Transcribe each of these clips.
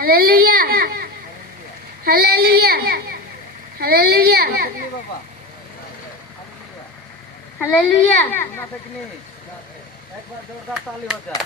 Hallelujah. Hallelujah. Hallelujah. Hallelujah. एक बार जोरदार ताली हो जाए।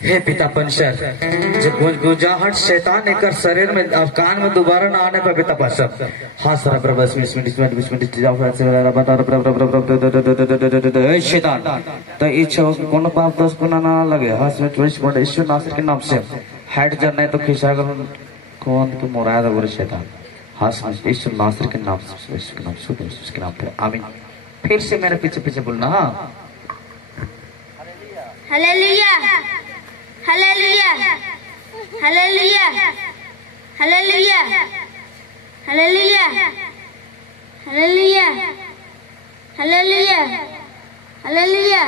हे पिता परमेश्वर, जब गुंजाहट शैतान ने कर शरीर में कान में दोबारा ना आने पर पिता परमेश्वर हाँ सर प्रभु शैतान तो इच्छा हो कि कोनो पाप दोष को ना लगे हाँ ईश्वर नासर के नाम से हट जा नहीं तो खिसा कर कौन के मुराद है बोले शैतान हाँ ईश्वर नासर के नाम से उसके नाम पे आमीन। फिर से मेरे पीछे पीछे बोलना हाँ hallelujah hallelujah hallelujah hallelujah hallelujah hallelujah hallelujah hallelujah.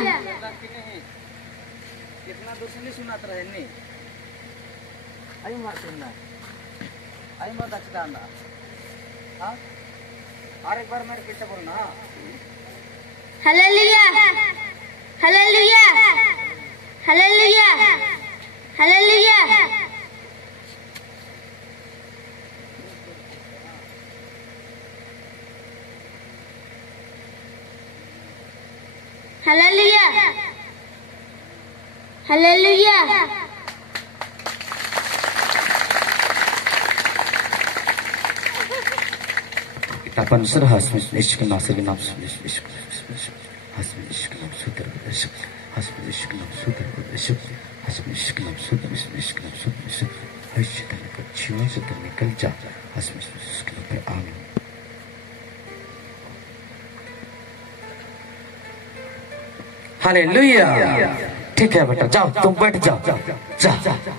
कितना दूर से नहीं सुनाता रहे नहीं आई मार सुनना आई मार दक्षता अंदा हाँ और एक बार मेरे पीछे बोलना hallelujah hallelujah hallelujah hallelujah hallelujah hallelujah अपन सर हसम इश्क नासर के नाम से इश्क हसम इश्क नाम सुतर इश्क हसम इश्क नाम सुतर इश्क हसम इश्क नाम सुतर इश्क नाम सुतर इश्क हर शैतान का जीवन से तो निकल जा हसम इश्क नाम पे आमीन। हालेलुया। ठीक है बेटा जाओ तुम बैठ जाओ जा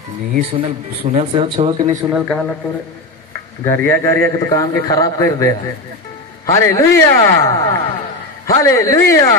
नहीं सुनल से अच्छा हो कि नहीं सुनल कहा लग तो गरिया गरिया के तो काम के खराब कर दे। Hallelujah hallelujah.